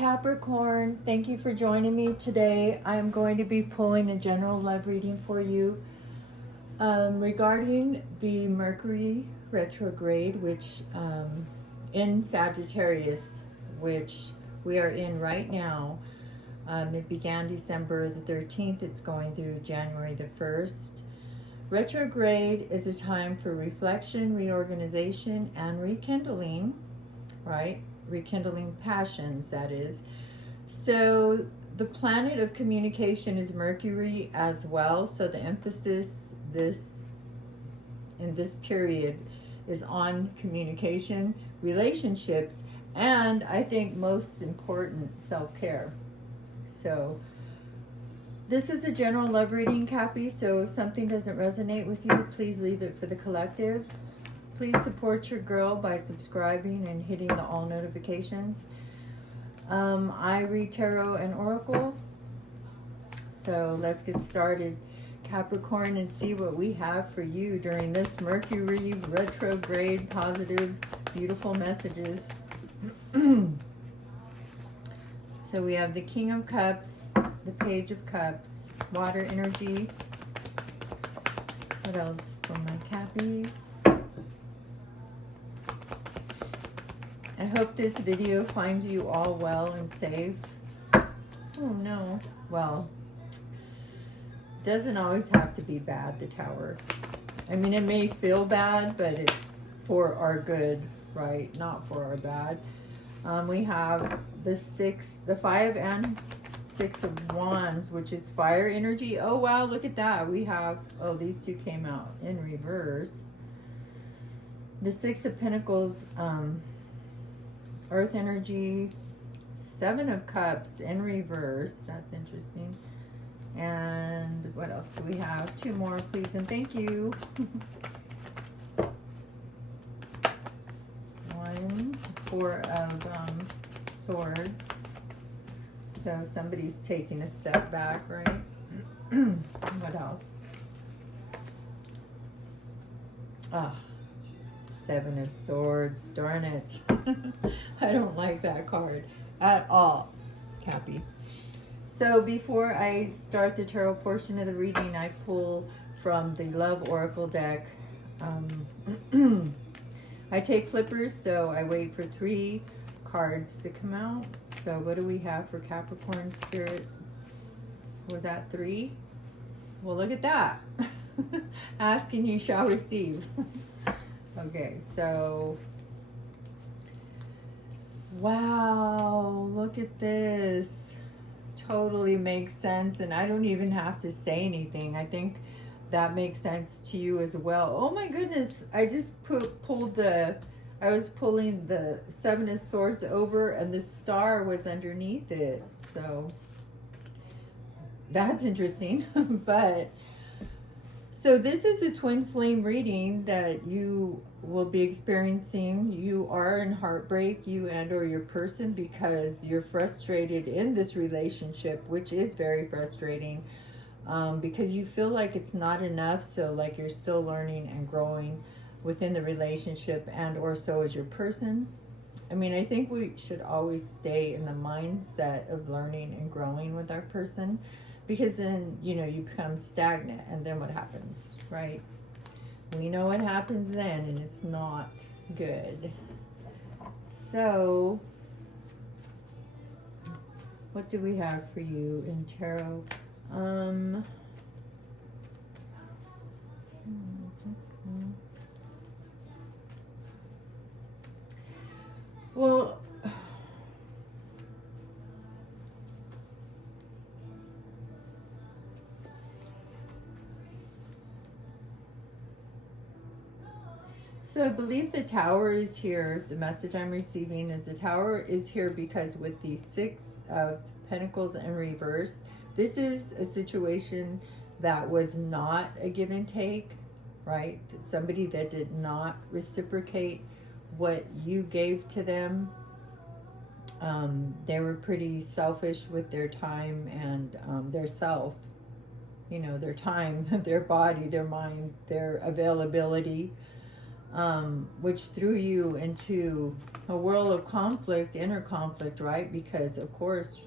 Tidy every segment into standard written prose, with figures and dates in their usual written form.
Capricorn, thank you for joining me today. I'm going to be pulling a general love reading for you regarding the Mercury retrograde, which in Sagittarius, which we are in right now. It began December the 13th. It's going through January the 1st. Retrograde is a time for reflection, reorganization, and rekindling, right? Rekindling passions, that is. So the planet of communication is Mercury as well. So the emphasis in this period is on communication, relationships, and I think most important, self-care. So this is a general love reading, Cappy, so if something doesn't resonate with you, please leave it for the collective. Please support your girl by subscribing and hitting the all notifications. I read tarot and oracle. So let's get started, Capricorn, and see what we have for you during this Mercury retrograde. Positive, beautiful messages. So we have the King of Cups, the Page of Cups, water energy. What else for my Cappies? I hope this video finds you all well and safe. Oh no. Well, doesn't always have to be bad, the Tower. I mean, it may feel bad, but it's for our good, right? Not for our bad. We have the 5 and 6 of Wands, which is fire energy. Oh wow, look at that. We have, oh, these two came out in reverse. The 6 of Pentacles, earth energy. 7 of Cups in reverse. That's interesting. And what else do we have? 2 more, please, and thank you. 4 of Swords. So somebody's taking a step back, right? What else? Ah, 7 of Swords. Darn it. I don't like that card at all, Cappy. So before I start the tarot portion of the reading, I pull from the Love Oracle deck. I take flippers, so I wait for 3 cards to come out. So what do we have for Capricorn Spirit? Was that 3? Well, look at that. Ask and you shall receive. Okay, so wow, look at this. Totally makes sense, and I don't even have to say anything. I think that makes sense to you as well. Oh my goodness, I just I was pulling the 7 of Swords over and the star was underneath it. So that's interesting. But so this is a twin flame reading that you will be experiencing. You are in heartbreak, you and or your person, because you're frustrated in this relationship, which is very frustrating. Because you feel like it's not enough, so like you're still learning and growing within the relationship, and or so is your person. I mean, I think we should always stay in the mindset of learning and growing with our person, because then, you know, you become stagnant, and then what happens, right? We know what happens then, and it's not good. So what do we have for you in tarot? Well, so I believe the Tower is here. The message I'm receiving is the Tower is here because with the 6 of Pentacles in reverse, this is a situation that was not a give and take, right? Somebody that did not reciprocate what you gave to them. They were pretty selfish with their time and their self, you know, their time, their body, their mind, their availability. which threw you into a whirl of conflict, inner conflict, right? Because, of course,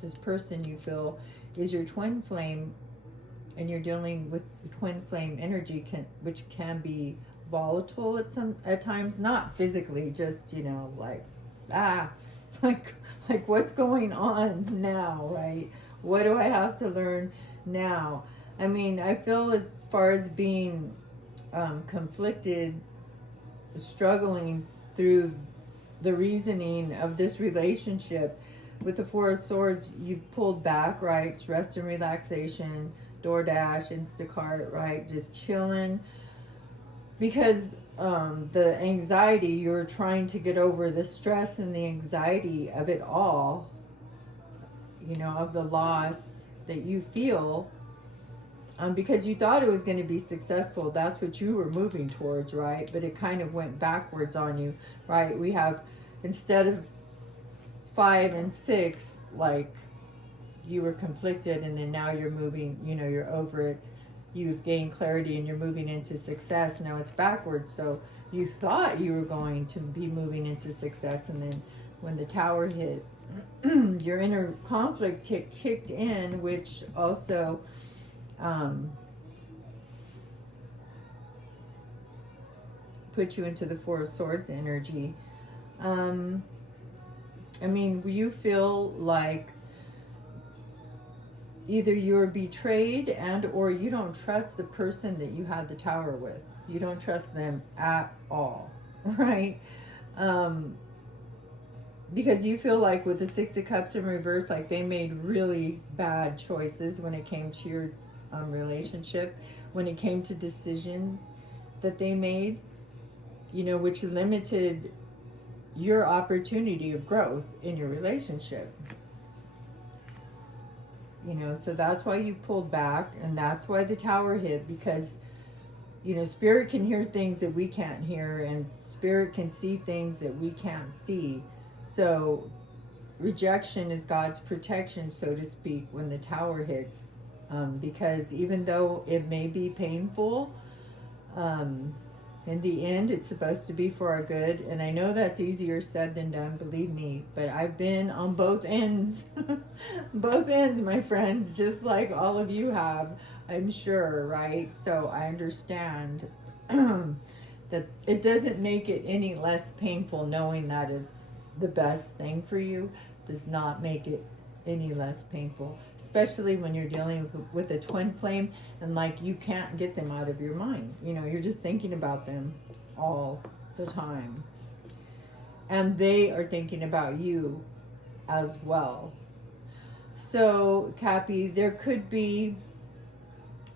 this person you feel is your twin flame, and you're dealing with twin flame energy, which can be volatile at times, not physically, just, you know, like, like what's going on now, right? What do I have to learn now? I mean, I feel as far as being conflicted, struggling through the reasoning of this relationship. With the Four of Swords, you've pulled back, right? It's rest and relaxation, DoorDash, Instacart, right? Just chilling. Because the anxiety, you're trying to get over the stress and the anxiety of it all, you know, of the loss that you feel, because you thought it was going to be successful. That's what you were moving towards, right? But it kind of went backwards on you, right? We have, instead of 5 and 6, like, you were conflicted, and then now you're moving, you know, you're over it. You've gained clarity and you're moving into success. Now it's backwards. So you thought you were going to be moving into success, and then when the Tower hit, your inner conflict kicked in, which also put you into the Four of Swords energy. I mean, you feel like either you're betrayed and or you don't trust the person that you had the Tower with. You don't trust them at all, right? Because you feel like with the Six of Cups in reverse, like they made really bad choices when it came to your relationship, when it came to decisions that they made, you know, which limited your opportunity of growth in your relationship. You know, so that's why you pulled back, and that's why the Tower hit, because, you know, Spirit can hear things that we can't hear, and Spirit can see things that we can't see. So rejection is God's protection, so to speak, when the Tower hits, because even though it may be painful, in the end, it's supposed to be for our good. And I know that's easier said than done, believe me. But I've been on both ends. Both ends, my friends, just like all of you have, I'm sure, right? So I understand that it doesn't make it any less painful knowing that is the best thing for you. Does not make it any less painful, especially when you're dealing with a twin flame and like you can't get them out of your mind. You know, you're just thinking about them all the time, and they are thinking about you as well. So Cappy, there could be,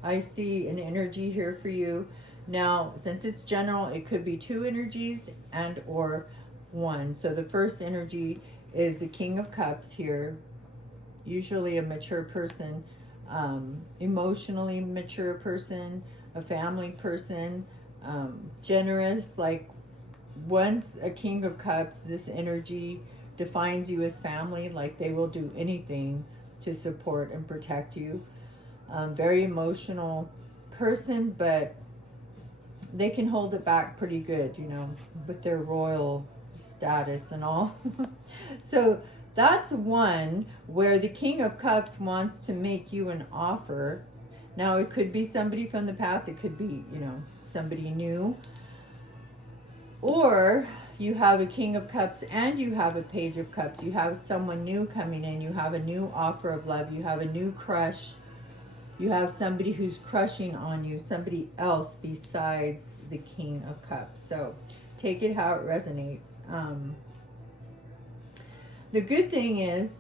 I see an energy here for you. Now, since it's general, it could be 2 energies and or 1. So the first energy is the King of Cups here, usually a mature person, emotionally mature person, a family person, generous. Like, once a King of Cups, this energy defines you as family. Like, they will do anything to support and protect you. Very emotional person, but they can hold it back pretty good, you know, with their royal status and all. So that's one where the King of Cups wants to make you an offer. Now, it could be somebody from the past. It could be, you know, somebody new. Or you have a King of Cups and you have a Page of Cups. You have someone new coming in. You have a new offer of love. You have a new crush. You have somebody who's crushing on you. Somebody else besides the King of Cups. So take it how it resonates. The good thing is,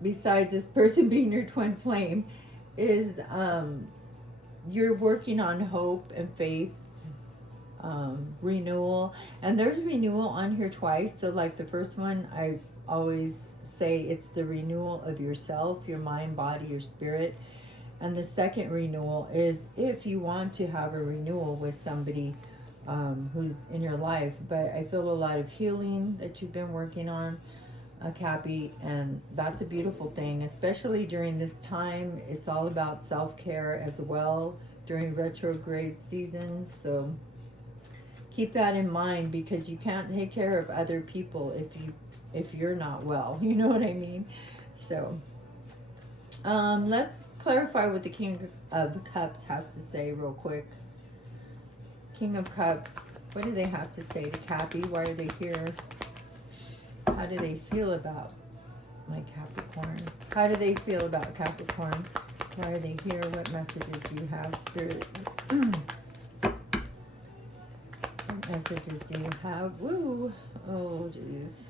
besides this person being your twin flame, is you're working on hope and faith, renewal. And there's renewal on here twice. So like the first one, I always say it's the renewal of yourself, your mind, body, your spirit. And the second renewal is if you want to have a renewal with somebody who's in your life. But I feel a lot of healing that you've been working on, Cappy, and that's a beautiful thing, especially during this time. It's all about self-care as well during retrograde seasons. So keep that in mind, because you can't take care of other people if you're not well. You know what I mean? So let's clarify what the King of Cups has to say real quick. King of Cups, what do they have to say to Cappy? Why are they here? How do they feel about my Capricorn? How do they feel about Capricorn? Why are they here? What messages do you have, Spirit? What messages do you have? Woo! Oh, jeez.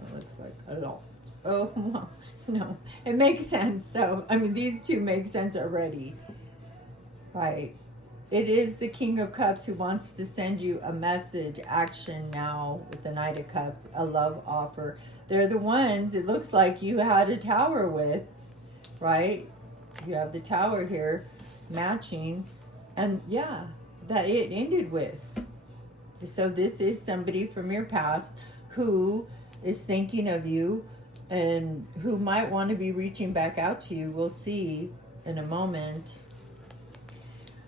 That looks like a lot. Oh, well, no. It makes sense. So, I mean, these two make sense already. Right. It is the King of Cups who wants to send you a message, action now with the Knight of Cups, a love offer. They're the ones it looks like you had a tower with, right? You have the tower here matching, and yeah, that it ended with. So this is somebody from your past who is thinking of you and who might want to be reaching back out to you. We'll see in a moment.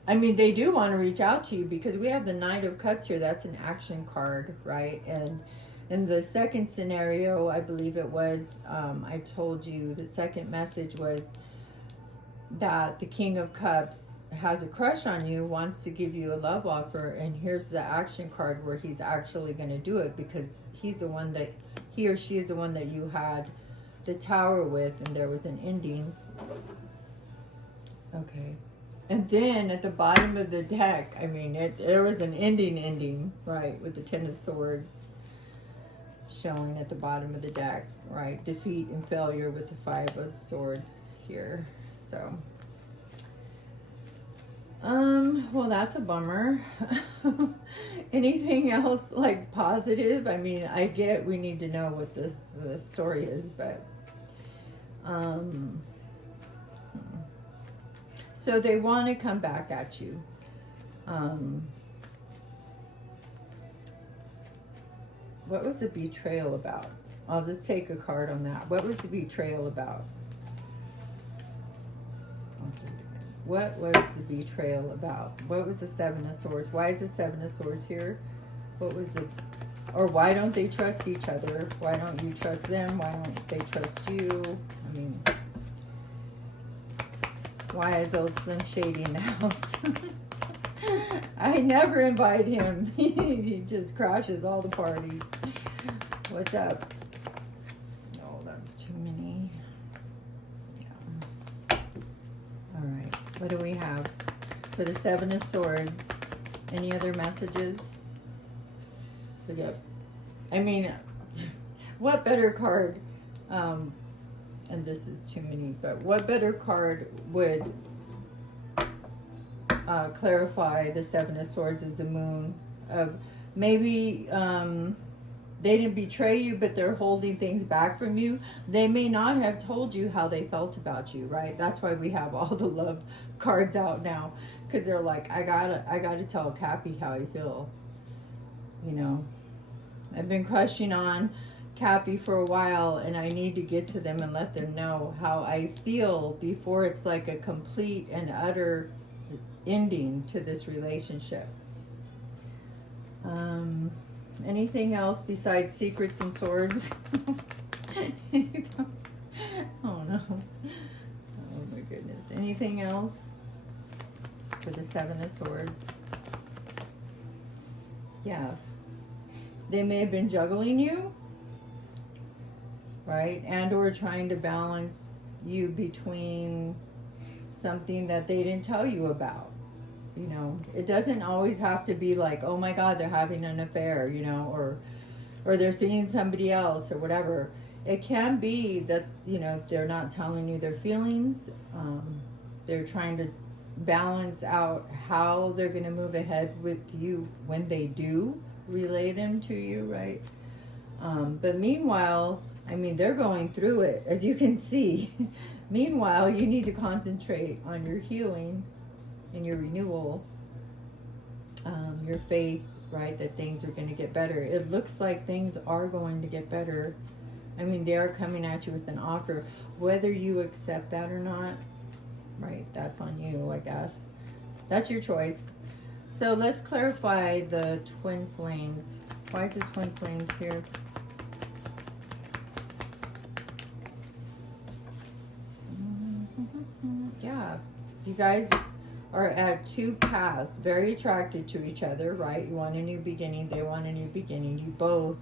I mean, they do want to reach out to you because we have the Knight of Cups here. That's an action card, right? And in the second scenario, I believe it was, I told you the second message was that the King of Cups has a crush on you, wants to give you a love offer, and here's the action card where he's actually going to do it, because he's the one that, he or she is the one that you had the tower with, and there was an ending. Okay. And then at the bottom of the deck, I mean, there was an ending, right, with the Ten of Swords showing at the bottom of the deck, right? Defeat and failure with the Five of Swords here. So, well, that's a bummer. Anything else, like, positive? I mean, I get we need to know what the story is, but, so they want to come back at you. What was the betrayal about? I'll just take a card on that. What was the betrayal about? What was the betrayal about? What was the Seven of Swords? Why is the Seven of Swords here? What was the... Or why don't they trust each other? Why don't you trust them? Why don't they trust you? I mean... Why is old Slim Shady in the house? I never invite him. He just crashes all the parties. What's up? Oh, that's too many. Yeah. All right. What do we have for the Seven of Swords? Any other messages? Forget. I mean, what better card? And this is too many, but what better card would clarify the Seven of Swords as the Moon? Of maybe they didn't betray you, but they're holding things back from you. They may not have told you how they felt about you, right? That's why we have all the love cards out now, because they're like, I gotta tell Cappy how I feel. You know, I've been crushing on Cappy for a while, and I need to get to them and let them know how I feel before it's like a complete and utter ending to this relationship. Anything else besides secrets and swords? Oh no. Oh my goodness. Anything else for the Seven of Swords? Yeah. They may have been juggling you, right? And or trying to balance you between something that they didn't tell you about. You know, it doesn't always have to be like, oh my God, they're having an affair, you know, or they're seeing somebody else or whatever. It can be that, you know, they're not telling you their feelings. They're trying to balance out how they're going to move ahead with you when they do relay them to you, right? But meanwhile, I mean, they're going through it, as you can see. Meanwhile, you need to concentrate on your healing and your renewal, your faith, right, that things are going to get better. It looks like things are going to get better. I mean, they are coming at you with an offer. Whether you accept that or not, right, that's on you, I guess. That's your choice. So let's clarify the twin flames. Why is the twin flames here? Yeah, you guys are at two paths, very attracted to each other, right? You want a new beginning, they want a new beginning. You both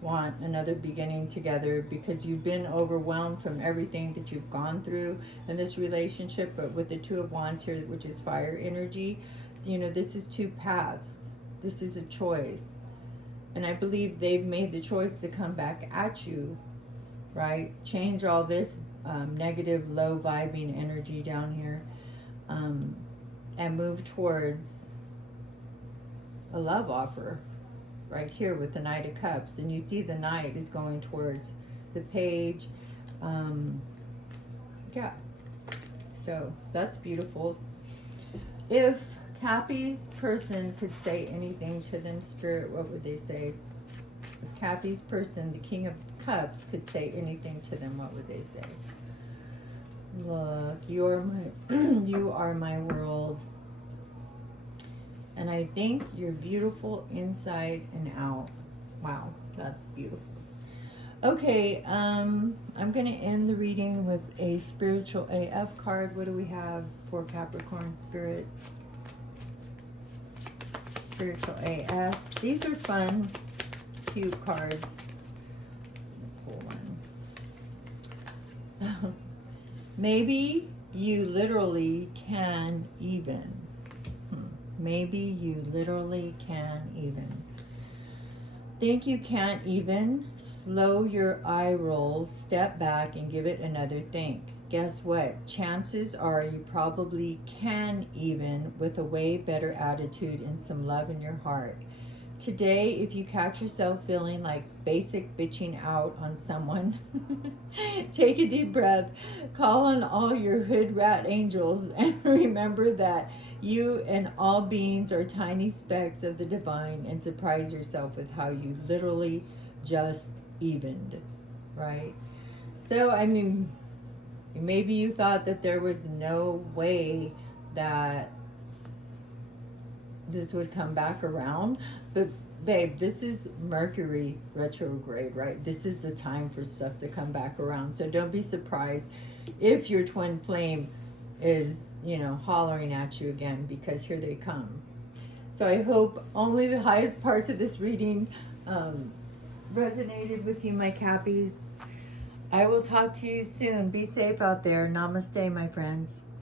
want another beginning together because you've been overwhelmed from everything that you've gone through in this relationship. But with the Two of Wands here, which is fire energy, you know, this is two paths. This is a choice. And I believe they've made the choice to come back at you, right? Change all this negative, low vibing energy down here, and move towards a love offer right here with the Knight of Cups. And you see the Knight is going towards the Page. Yeah, so that's beautiful. If Cappy's person could say anything to them, Spirit, what would they say? If Cappy's person, the King of Cups, could say anything to them, what would they say? Look, you're my you are my world. And I think you're beautiful inside and out. Wow, that's beautiful. Okay, I'm going to end the reading with a spiritual AF card. What do we have for Capricorn Spirit? Spiritual AF. These are fun, cute cards. Pull one. Maybe you literally can even. Maybe you literally can even. Think you can't even? Slow your eye roll, step back, and give it another think. Guess what? Chances are you probably can even with a way better attitude and some love in your heart. Today, if you catch yourself feeling like basic bitching out on someone, take a deep breath, call on all your hood rat angels, and remember that you and all beings are tiny specks of the divine, and surprise yourself with how you literally just evened, right? So, I mean, maybe you thought that there was no way that this would come back around, but babe, this is Mercury retrograde, right? This is the time for stuff to come back around. So don't be surprised if your twin flame is, you know, hollering at you again, because here they come. So I hope only the highest parts of this reading resonated with you, my Cappies. I will talk to you soon. Be safe out there. Namaste, my friends.